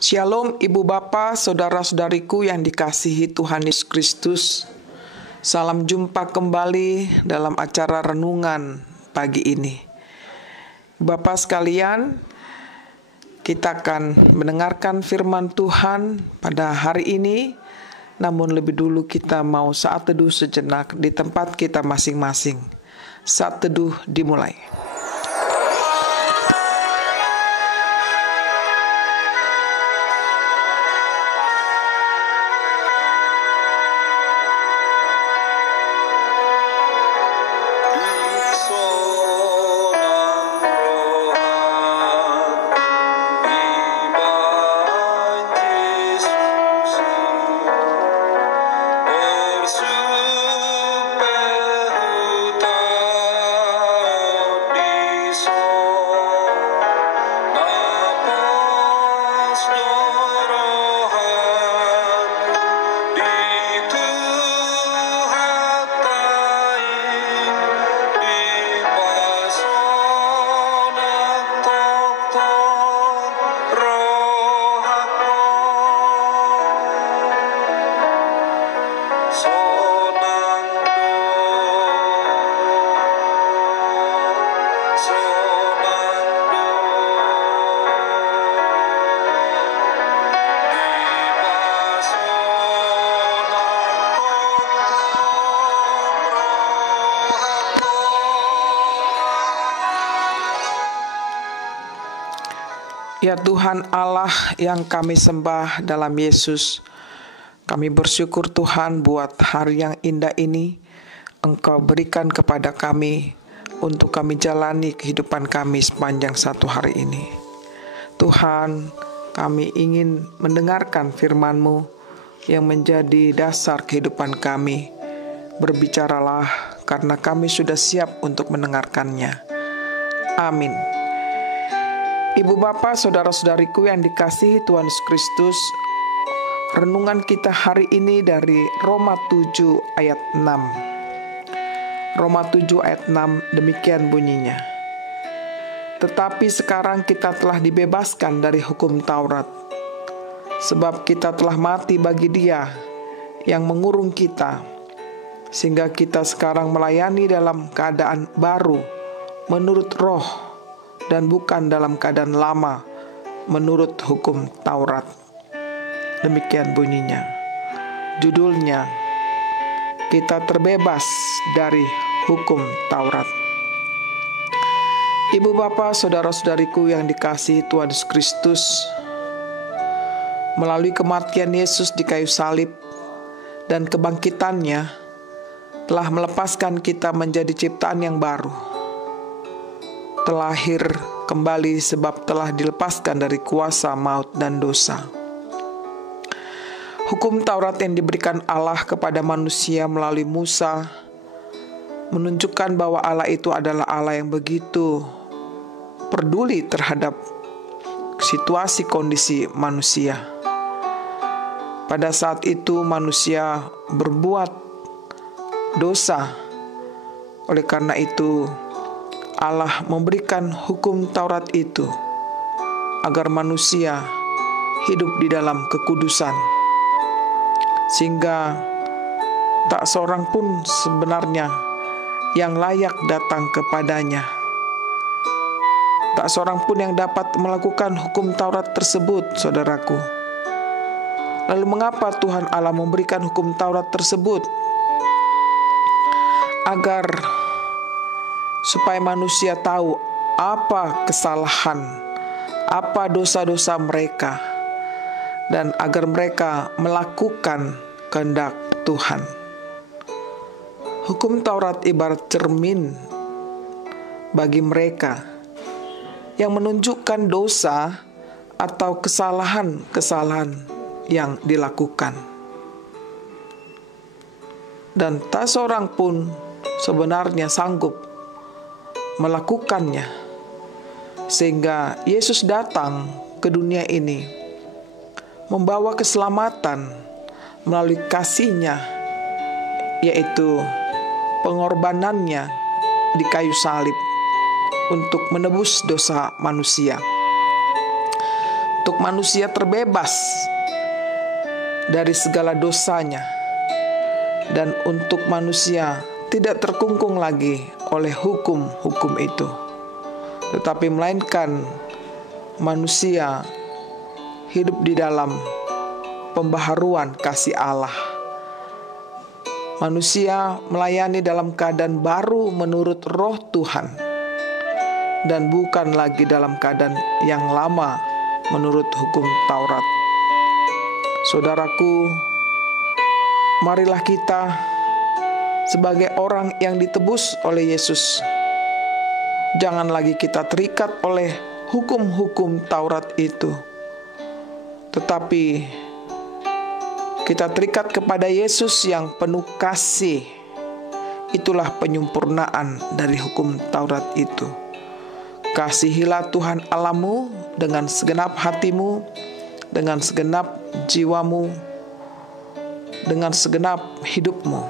Shalom Ibu Bapa, Saudara-saudariku yang dikasihi Tuhan Yesus Kristus. Salam jumpa kembali dalam acara renungan pagi ini. Bapak sekalian, kita akan mendengarkan firman Tuhan pada hari ini. Namun lebih dulu kita mau saat teduh sejenak di tempat kita masing-masing. Saat teduh dimulai. Ya Tuhan Allah yang kami sembah dalam Yesus, kami bersyukur Tuhan buat hari yang indah ini Engkau berikan kepada kami untuk kami jalani kehidupan kami sepanjang satu hari ini. Tuhan, kami ingin mendengarkan firman-Mu yang menjadi dasar kehidupan kami. Berbicaralah karena kami sudah siap untuk mendengarkannya. Amin. Ibu Bapak, Saudara-saudariku yang dikasihi Tuhan Yesus Kristus, renungan kita hari ini dari Roma 7 ayat 6. Roma 7 ayat 6 demikian bunyinya. Tetapi sekarang kita telah dibebaskan dari hukum Taurat, sebab kita telah mati bagi Dia yang mengurung kita, sehingga kita sekarang melayani dalam keadaan baru menurut Roh, dan bukan dalam keadaan lama menurut hukum Taurat. Demikian bunyinya. Judulnya, kita terbebas dari hukum Taurat. Ibu Bapak, Saudara-saudariku yang dikasihi Tuhan Yesus Kristus, melalui kematian Yesus di kayu salib dan kebangkitannya telah melepaskan kita menjadi ciptaan yang baru, terlahir kembali sebab telah dilepaskan dari kuasa maut dan dosa. Hukum Taurat yang diberikan Allah kepada manusia melalui Musa menunjukkan bahwa Allah itu adalah Allah yang begitu peduli terhadap situasi kondisi manusia. Pada saat itu manusia berbuat dosa. Oleh karena itu Allah memberikan hukum Taurat itu agar manusia hidup di dalam kekudusan, sehingga tak seorang pun sebenarnya yang layak datang kepadanya. Tak seorang pun yang dapat melakukan hukum Taurat tersebut, saudaraku. Lalu mengapa Tuhan Allah memberikan hukum Taurat tersebut? Agar supaya manusia tahu apa kesalahan, apa dosa-dosa mereka, dan agar mereka melakukan kehendak Tuhan. Hukum Taurat ibarat cermin bagi mereka yang menunjukkan dosa atau kesalahan-kesalahan yang dilakukan. Dan tak seorang pun sebenarnya sanggup melakukannya, sehingga Yesus datang ke dunia ini membawa keselamatan melalui kasih-Nya, yaitu pengorbanannya di kayu salib untuk menebus dosa manusia. untuk manusia terbebas dari segala dosanya, dan untuk manusia tidak terkungkung lagi oleh hukum-hukum itu, tetapi melainkan manusia hidup di dalam pembaharuan kasih Allah. Manusia melayani dalam keadaan baru menurut Roh Tuhan, dan bukan lagi dalam keadaan yang lama menurut hukum Taurat. Saudaraku, marilah kita sebagai orang yang ditebus oleh Yesus, jangan lagi kita terikat oleh hukum-hukum Taurat itu, tetapi kita terikat kepada Yesus yang penuh kasih. Itulah penyempurnaan dari hukum Taurat itu. Kasihilah Tuhan Allahmu dengan segenap hatimu, dengan segenap jiwamu, dengan segenap hidupmu,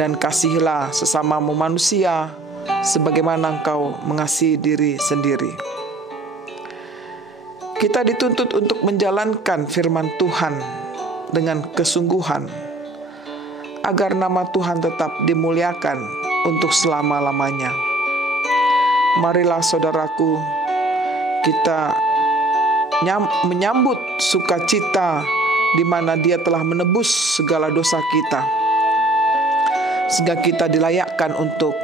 dan kasihilah sesamamu manusia sebagaimana engkau mengasihi diri sendiri. Kita dituntut untuk menjalankan firman Tuhan dengan kesungguhan, agar nama Tuhan tetap dimuliakan untuk selama-lamanya. Marilah saudaraku, kita menyambut sukacita di mana Dia telah menebus segala dosa kita, sehingga kita dilayakkan untuk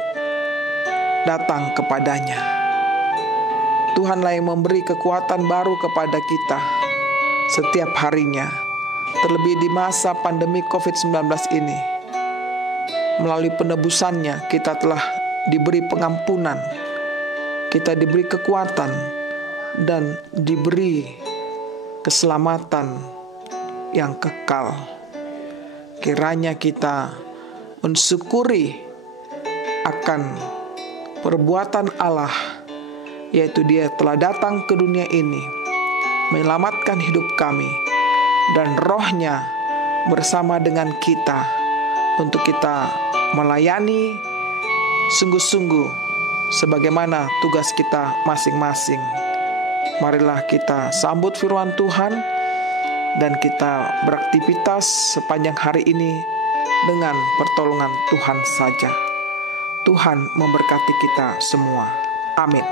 datang kepadanya. Tuhanlah yang memberi kekuatan baru kepada kita setiap harinya, terlebih di masa pandemi COVID-19 ini. Melalui penebusannya kita telah diberi pengampunan, kita diberi kekuatan, dan diberi keselamatan yang kekal. Kiranya kita mensyukuri akan perbuatan Allah, yaitu Dia telah datang ke dunia ini menyelamatkan hidup kami, dan Roh-Nya bersama dengan kita untuk kita melayani sungguh-sungguh sebagaimana tugas kita masing-masing. Marilah kita sambut firman Tuhan dan kita beraktivitas sepanjang hari ini dengan pertolongan Tuhan saja. Tuhan memberkati kita semua. Amin.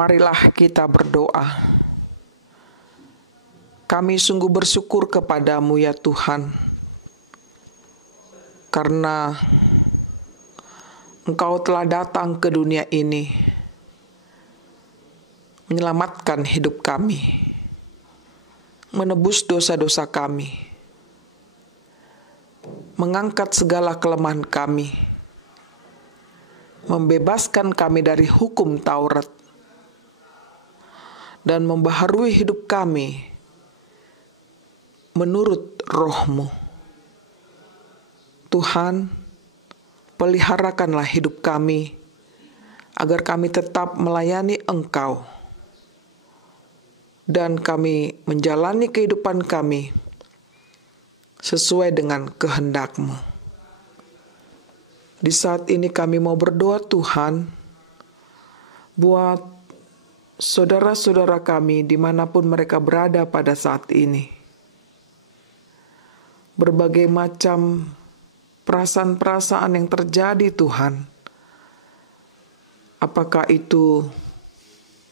Marilah kita berdoa. Kami sungguh bersyukur kepadamu ya Tuhan, karena Engkau telah datang ke dunia ini, menyelamatkan hidup kami, menebus dosa-dosa kami, mengangkat segala kelemahan kami, membebaskan kami dari hukum Taurat, dan membaharui hidup kami menurut Roh-Mu. Tuhan, peliharakanlah hidup kami, agar kami tetap melayani Engkau, dan kami menjalani kehidupan kami sesuai dengan kehendak-Mu. Di saat ini kami mau berdoa Tuhan, buat saudara-saudara kami dimanapun mereka berada pada saat ini. Berbagai macam perasaan-perasaan yang terjadi Tuhan. Apakah itu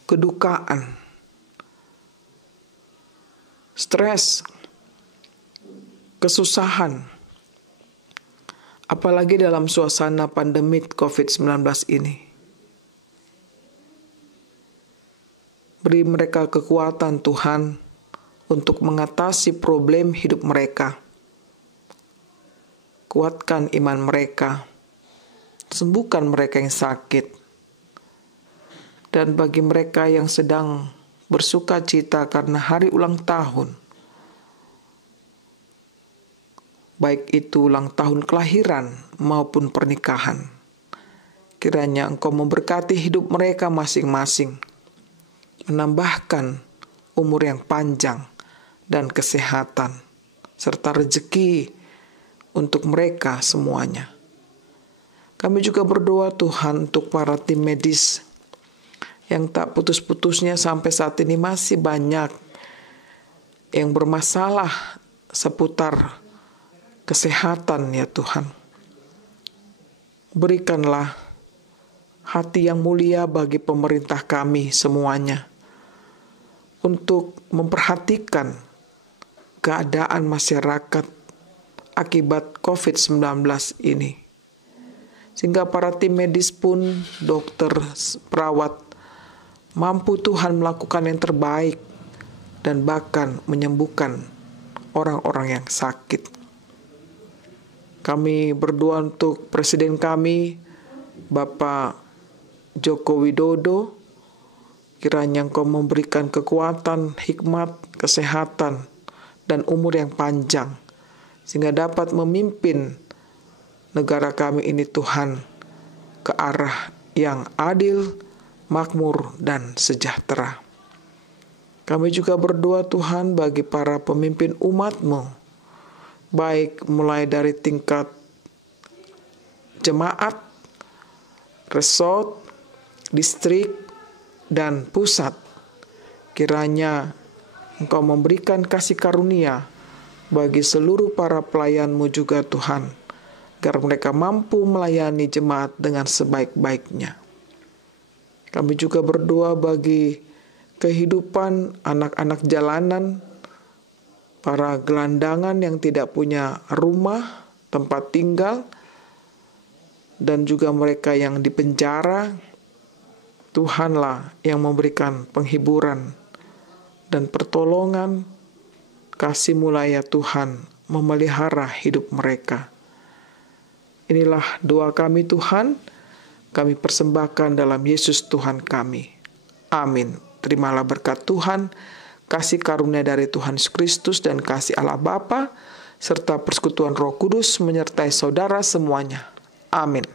kedukaan, stres, kesusahan, apalagi dalam suasana pandemi COVID-19 ini. Beri mereka kekuatan Tuhan untuk mengatasi problem hidup mereka. Kuatkan iman mereka, sembuhkan mereka yang sakit. Dan bagi mereka yang sedang bersuka cita karena hari ulang tahun, baik itu ulang tahun kelahiran maupun pernikahan, kiranya Engkau memberkati hidup mereka masing-masing, menambahkan umur yang panjang dan kesehatan, serta rezeki untuk mereka semuanya. Kami juga berdoa Tuhan untuk para tim medis yang tak putus-putusnya sampai saat ini masih banyak yang bermasalah seputar kesehatan ya Tuhan. Berikanlah hati yang mulia bagi pemerintah kami semuanya untuk memperhatikan keadaan masyarakat akibat COVID-19 ini. Sehingga para tim medis pun, dokter, perawat, mampu Tuhan melakukan yang terbaik dan bahkan menyembuhkan orang-orang yang sakit. Kami berdoa untuk Presiden kami, Bapak Joko Widodo, kiranya Engkau memberikan kekuatan, hikmat, kesehatan, dan umur yang panjang, sehingga dapat memimpin negara kami ini Tuhan ke arah yang adil, makmur, dan sejahtera. Kami juga berdoa Tuhan bagi para pemimpin umat-Mu, baik mulai dari tingkat jemaat, resort, distrik, dan pusat. Kiranya Engkau memberikan kasih karunia bagi seluruh para pelayan-Mu juga Tuhan, agar mereka mampu melayani jemaat dengan sebaik-baiknya. Kami juga berdoa bagi kehidupan anak-anak jalanan, para gelandangan yang tidak punya rumah, tempat tinggal, dan juga mereka yang di penjara. Tuhanlah yang memberikan penghiburan dan pertolongan. Kasih-Mu ya Tuhan memelihara hidup mereka. Inilah doa kami Tuhan, kami persembahkan dalam Yesus Tuhan kami. Amin. Terimalah berkat Tuhan, kasih karunia dari Tuhan Yesus Kristus dan kasih Allah Bapa, serta persekutuan Roh Kudus menyertai saudara semuanya. Amin.